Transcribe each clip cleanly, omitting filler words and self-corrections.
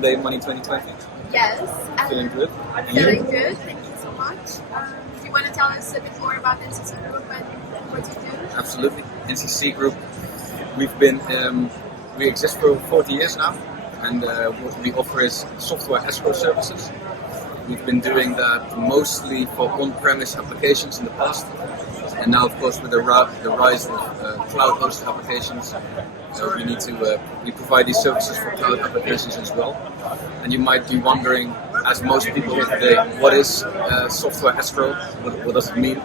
Day Money 2020? Yes. Feeling good? Feeling good. Thank you so much. Do you want to tell us a bit more about NCC Group and what you do? Absolutely. NCC Group, we exist for over 40 years now, and what we offer is software escrow services. We've been doing that mostly for on-premise applications in the past, and now, of course, with the rise of cloud-hosted applications, we provide these services for cloud applications as well. And you might be wondering, as most people do today, what is software escrow? What does it mean?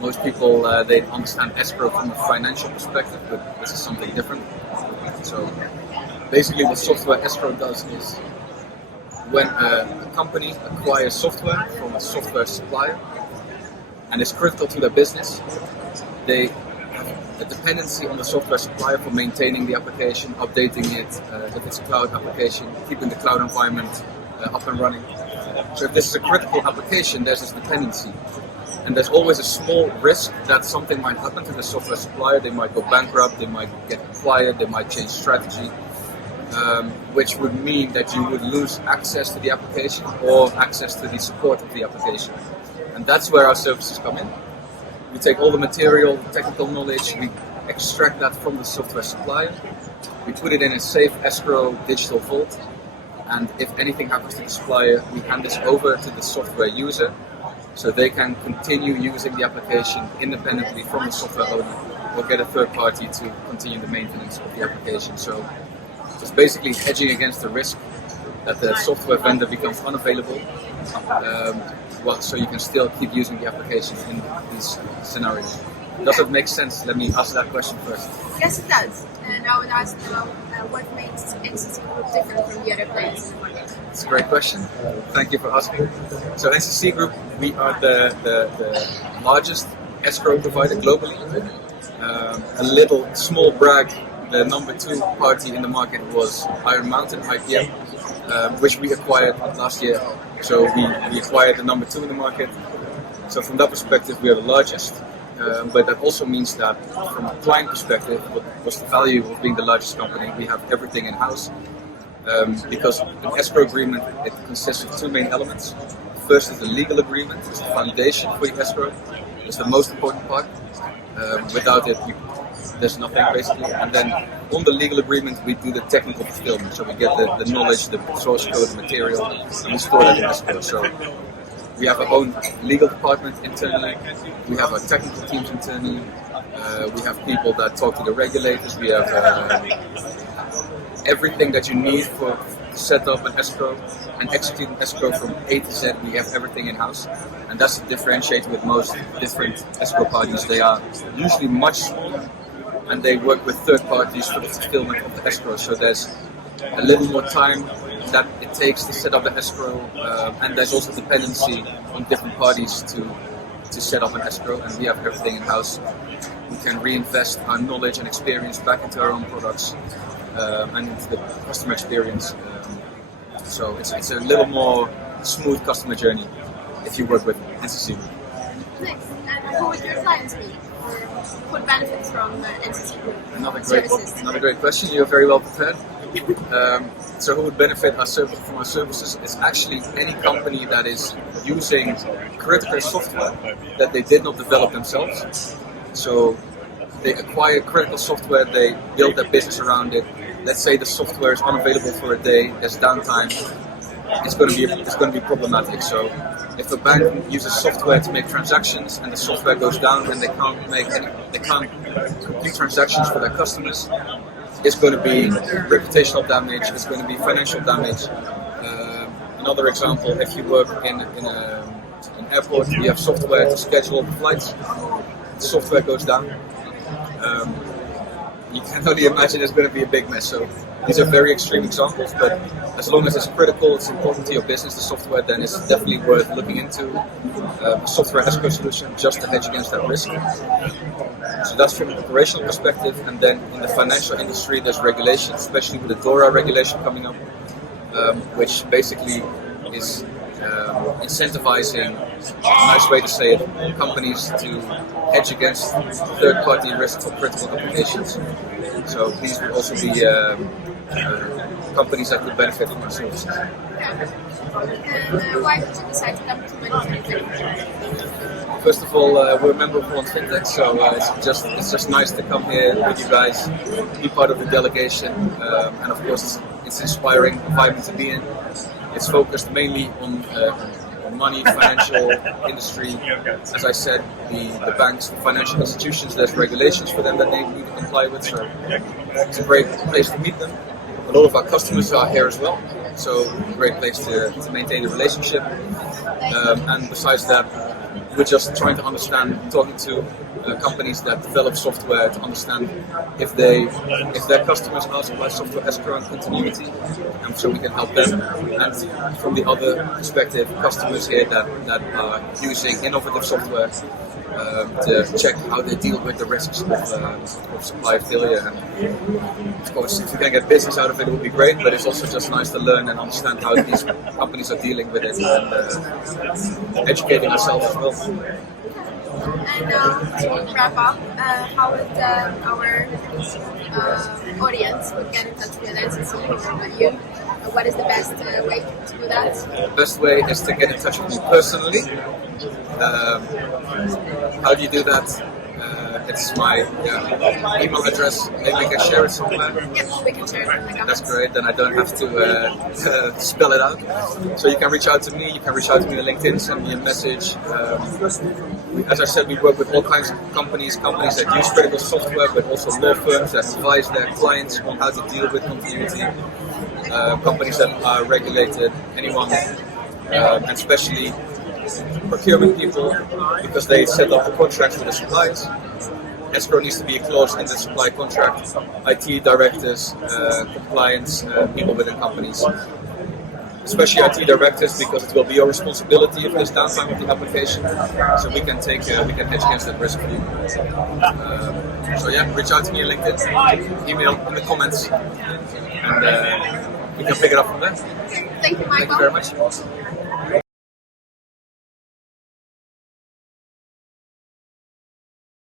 Most people they understand escrow from a financial perspective, but this is something different. So basically, what software escrow does is when a company acquires software from a software supplier and it's critical to their business, they have a dependency on the software supplier for maintaining the application, updating it, if it's a cloud application, keeping the cloud environment up and running. So if this is a critical application, there's this dependency. And there's always a small risk that something might happen to the software supplier. They might go bankrupt, they might get acquired, they might change strategy, which would mean that you would lose access to the application or access to the support of the application. And that's where our services come in. We take all the material, technical knowledge, we extract that from the software supplier, we put it in a safe escrow digital vault, and if anything happens to the supplier, we hand this over to the software user so they can continue using the application independently from the software owner or get a third party to continue the maintenance of the application. So it's basically hedging against the risk that the software vendor becomes unavailable, so you can still keep using the application in these scenarios. Does it make sense? Let me ask that question first. Yes, it does. And I would ask now, what makes NCC Group different from the other players in the market? It's a great question. Thank you for asking. So NCC Group, we are the largest escrow provider globally. A little small brag, the number 2 party in the market was Iron Mountain IPM, which we acquired last year. So we acquired the number 2 in the market. So from that perspective, we are the largest. But that also means that from a client perspective, what's the value of being the largest company? We have everything in-house. Because an escrow agreement, it consists of 2 main elements. First is the legal agreement, it's the foundation for the escrow. It's the most important part. Without it, there's nothing basically. And then on the legal agreement, we do the technical fulfillment. So we get the knowledge, the source code, the material, and we store that in escrow. So we have our own legal department internally. We have our technical teams internally. We have people that talk to the regulators. We have everything that you need to set up an escrow and execute an escrow from A to Z. We have everything in-house, and that's the differentiator with most different escrow parties. They are usually much smaller, and they work with third parties for the fulfillment of the escrow. So there's a little more time that it takes to set up the escrow, and there's also dependency on different parties to set up an escrow, and we have everything in-house. We can reinvest our knowledge and experience back into our own products and into the customer experience. So it's a little more smooth customer journey if you work with NCC. Nice. And who would your clients be? Or what benefits from NCC Group Another great question. You're very well prepared. So who would benefit from our services is actually any company that is using critical software that they did not develop themselves. So they acquire critical software, they build their business around it. Let's say the software is unavailable for a day, there's downtime. It's going to be problematic. So if a bank uses software to make transactions and the software goes down and they can't complete transactions for their customers, it's going to be reputational damage, it's going to be financial damage. Another example, if you work in an airport, you have software to schedule the flights, the software goes down. You can only imagine it's going to be a big mess. So these are very extreme examples, but as long as it's critical, it's important to your business, the software, then it's definitely worth looking into a software escrow solution just to hedge against that risk. So that's from an operational perspective, and then in the financial industry, there's regulation, especially with the DORA regulation coming up, which basically is incentivizing, a nice way to say it, companies to hedge against third-party risk for critical applications. So these would also be companies that could benefit from our services. And why did you decide to come to Manufacturing? First of all, we're a member of Holland FinTech, so it's just nice to come here with you guys, be part of the delegation, and of course it's inspiring environment to be in. It's focused mainly on money, financial industry. As I said, the banks, the financial institutions, there's regulations for them that they need to comply with, so it's a great place to meet them. A lot of our customers are here as well, so a great place to maintain a relationship. And besides that, we're just trying to understand, talking to companies that develop software to understand if their customers ask about software escrow and continuity, and so we can help them. And from the other perspective, customers here that are using innovative software to check how they deal with the risks of supply failure. And of course, if we can get business out of it, it would be great, but it's also just nice to learn and understand how these companies are dealing with it and educating ourselves as well. And to wrap up, how would our audience would get in touch with NCC or with you? What is the best way to do that? The best way is to get in touch with me personally. How do you do that? It's my email address. Maybe we can share it somewhere. Yes, we can share it in the comments. That's great. Then I don't have to spell it out. So you can reach out to me. You can reach out to me on LinkedIn. Send me a message. As I said, we work with all kinds of companies that use critical software, but also law firms that advise their clients on how to deal with continuity. Companies that are regulated, anyone, and especially procurement people, because they set up the contracts with the suppliers. Escrow needs to be a clause in the supply contract. IT directors, compliance people within companies, especially IT directors, because it will be your responsibility if there's downtime of the application. So we can hedge against that risk for you. So yeah, reach out to me on LinkedIn, email in the comments, and we can pick it up from there. Thank you, Michael. Thank you very much.